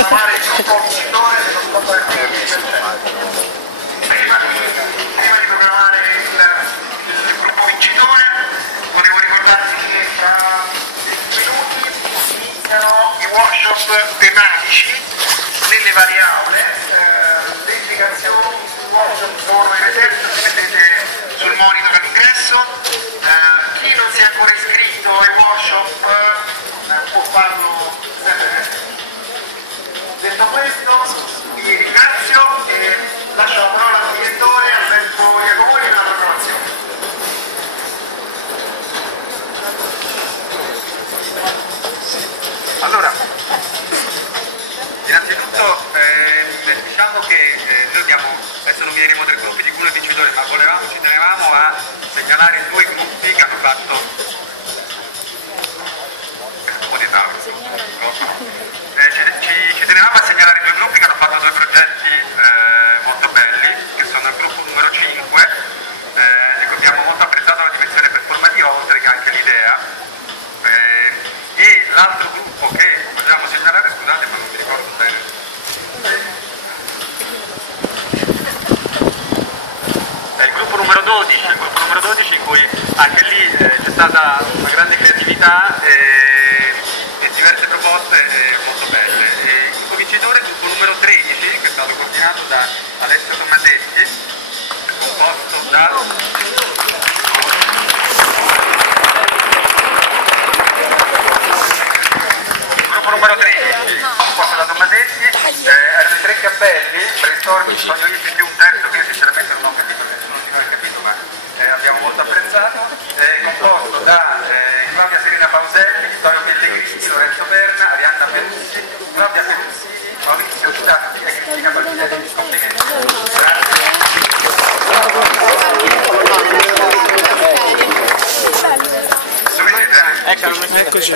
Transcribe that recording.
proclamare il gruppo vincitore dello Stato del 20%. Prima di proclamare il gruppo vincitore, volevo ricordarvi che tra 10 minuti iniziano i workshop tematici nelle varie aule. Le indicazioni sul workshop sono in esercito, le vedete sul monitor all'ingresso. Chi non si è ancora iscritto ai workshop può farlo sempre. Detto questo, vi ringrazio e lascio la parola al direttore Alberto Iacomoni per la proclamazione. Allora, innanzitutto diciamo che noi adesso nomineremo 3 gruppi di cui il vincitore, ma ci tenevamo a segnalare 2 gruppi che hanno fatto un po' di tavolo. Ci tenevamo a segnalare 2 gruppi che hanno fatto 2 progetti molto belli, che sono il gruppo numero 5, di cui abbiamo molto apprezzato la dimensione performativa, oltre che anche l'idea, e l'altro gruppo che vogliamo segnalare, scusate ma non mi ricordo bene, è il gruppo numero 12, in cui anche lì c'è stata una grande creatività e diverse proposte molto belle. Il gruppo vincitore è il gruppo numero 13, che è stato coordinato da Alessio Tommasetti, composto da gruppo numero 13, composto da Tommasetti. Erano i 3 cappelli, brainstorming, sogno io più un testo che sinceramente non ho capito, nessuno ha capito, ma abbiamo molto apprezzato, composto da Claudia Serena Pauselli, Vittorio Pellegrini, Lorenzo Berna, Arianna Peruzzi, Claudia Peruzzini, Maurizio Statti e Cristina Palmieri. Complimenti. Grazie. Eccoci.